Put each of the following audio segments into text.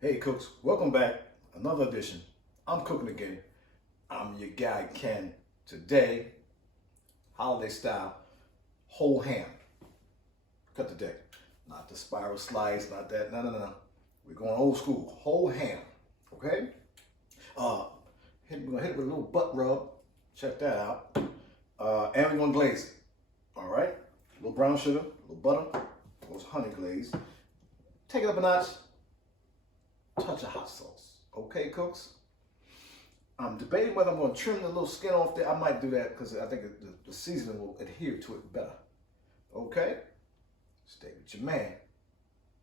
Hey cooks, welcome back. Another edition. I'm cooking again. I'm your guy Ken. Today, holiday style, whole ham. Cut the deck. Not the spiral slice, not that. No. We're going old school. Whole ham. Okay? We're gonna hit it with a little butt rub. Check that out. And we're gonna glaze it. Alright? A little brown sugar, a little butter, a little honey glaze. Take it up a notch. Touch of hot sauce. Okay, cooks? I'm debating whether I'm going to trim the little skin off there. I might do that because I think the seasoning will adhere to it better. Okay? Stay with your man.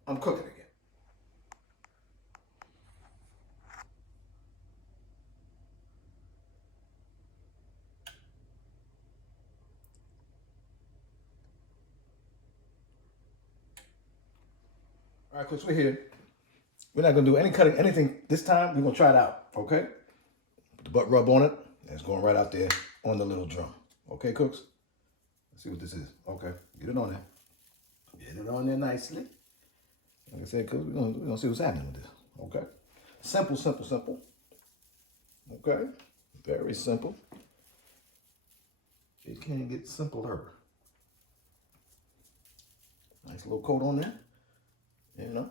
I'm cooking again. All right, cooks, we're here. We're not going to do any cutting, anything this time. We're going to try it out. Okay? Put the butt rub on it. And it's going right out there on the little drum. Okay, cooks? Let's see what this is. Okay. Get it on there. Get it on there nicely. Like I said, cooks, we're gonna see what's happening with this. Okay? Simple. Okay? Very simple. It can get simpler. Nice little coat on there. You know?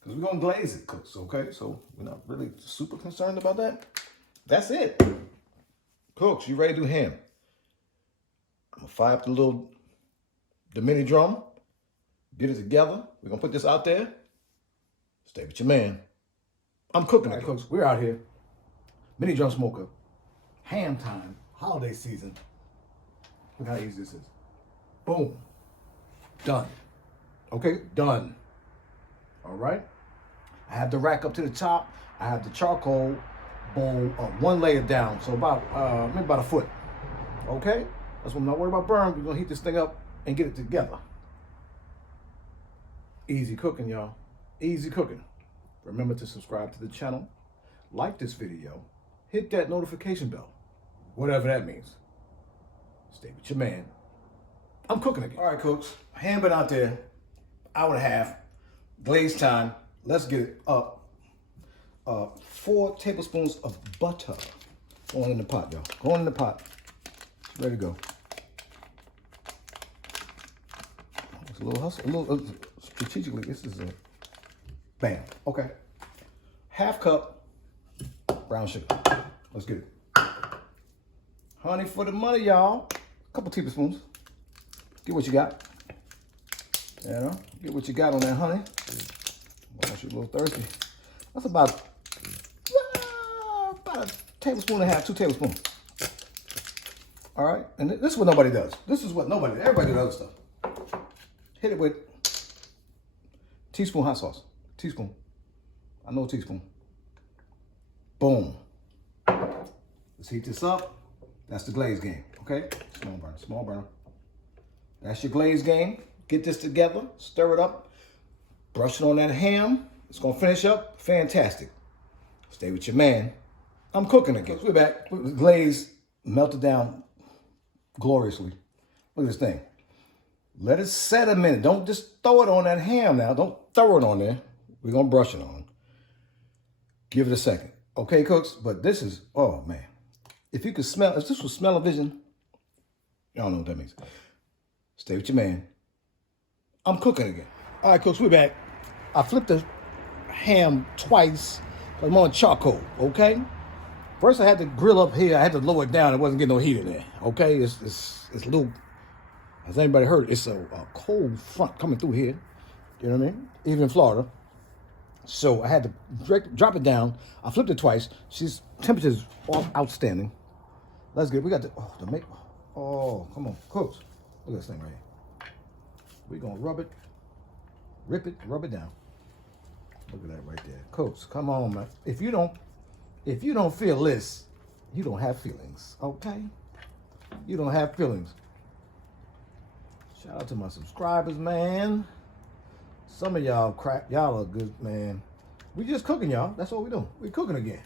Because we're going to glaze it, cooks, okay? So we're not really super concerned about that. That's it. Cooks, you ready to do ham? I'm going to fire up the mini drum. Get it together. We're going to put this out there. Stay with your man. I'm cooking it, cooks. We're out here. Mini drum smoker. Ham time. Holiday season. Look how easy this is. Boom. Done. Okay, done. All right. I have the rack up to the top. I have the charcoal bowl one layer down, so maybe about a foot. Okay? That's what I'm not worried about burn. We're gonna heat this thing up and get it together. Easy cooking, y'all. Easy cooking. Remember to subscribe to the channel, like this video, hit that notification bell, whatever that means. Stay with your man. I'm cooking again. All right, cooks. Ham been out there, hour and a half. Glaze time. Let's get it up. 4 tablespoons of butter going in the pot, y'all. Going in the pot. Ready to go. It's a little hustle. A little strategically. This is a bam. Okay. Half cup brown sugar. Let's get it. Honey for the money, y'all. A couple tablespoons. Get what you got. You know, get what you got on that honey. Well, you're a little thirsty. That's about a tablespoon and a half, 2 tablespoons. All right, and this is what nobody does. This is what everybody does other stuff. Hit it with teaspoon hot sauce. Teaspoon. I know a teaspoon. Boom. Let's heat this up. That's the glaze game, okay? Small burner. That's your glaze game. Get this together, stir it up, brush it on that ham. It's gonna finish up fantastic. Stay with your man. I'm cooking again. We're back. The glaze melted down gloriously. Look at this thing. Let it set a minute. Don't just throw it on that ham now. Don't throw it on there. We're gonna brush it on. Give it a second. Okay, cooks? But this is, oh man. If you could smell, if this was smell-o-vision, y'all know what that means. Stay with your man. I'm cooking again. All right, cooks, we're back. I flipped the ham twice. I'm on charcoal, okay? First, I had to grill up here. I had to lower it down. It wasn't getting no heat in there, okay? It's a little, has anybody heard? It's a cold front coming through here. You know what I mean? Even in Florida. So I had to drop it down. I flipped it twice. Temperature's outstanding. Let's get, we got oh, come on, cooks. Look at this thing right here. We're gonna rub it, rip it, rub it down. Look at that right there. Cooks, come on, man. If you don't feel this, you don't have feelings, okay? You don't have feelings. Shout out to my subscribers, man. Some of y'all y'all are good, man. We just cooking, y'all. That's all we doing. We cooking again.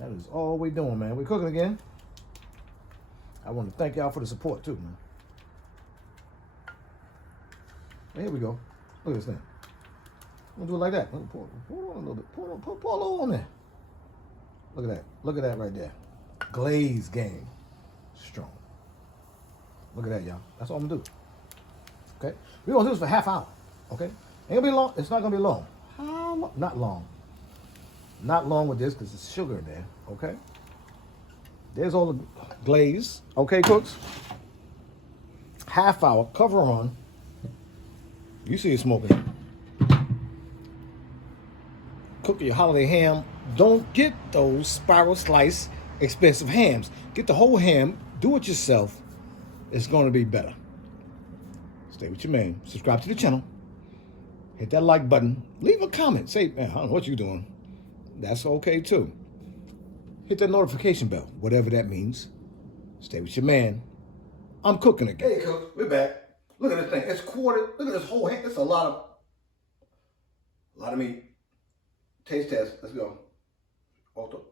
That is all we doing, man. We cooking again. I want to thank y'all for the support too, man. Here we go. Look at this thing. I'm gonna do it like that. Pour it on a little bit. Pour a little on there. Look at that. Look at that right there. Glaze game. Strong. Look at that, y'all. That's all I'm gonna do. Okay? We're gonna do this for half hour. Okay? Ain't gonna be long. It's not gonna be long. How long? Not long. Not long with this because there's sugar in there. Okay? There's all the glaze. Okay, cooks? Half hour. Cover on. You see it smoking. Cook your holiday ham. Don't get those spiral slice expensive hams. Get the whole ham. Do it yourself. It's going to be better. Stay with your man. Subscribe to the channel. Hit that like button. Leave a comment. Say, man, I don't know what you're doing. That's okay too. Hit that notification bell, whatever that means. Stay with your man. I'm cooking again. Hey, Coach, we're back. Look at this thing. It's quartered. Look at this whole ham. It's a lot of meat. Taste test. Let's go. Alto.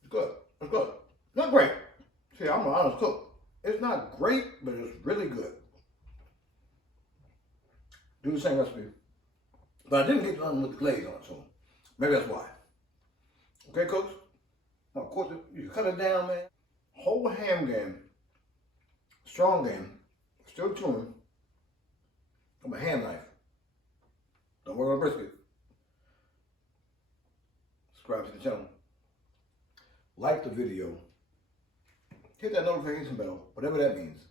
It's good. It's good. Not great. See, I'm an honest cook. It's not great, but it's really good. Do the same recipe. But I didn't get done with the glaze on it, so maybe that's why. Okay, cooks? Now, of course, you cut it down, man. Whole ham game. Strong game. Still chewing. From a ham knife. Don't worry about brisket. Subscribe to the channel. Like the video. Hit that notification bell, whatever that means.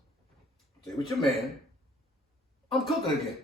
Stay with your man. I'm cooking again.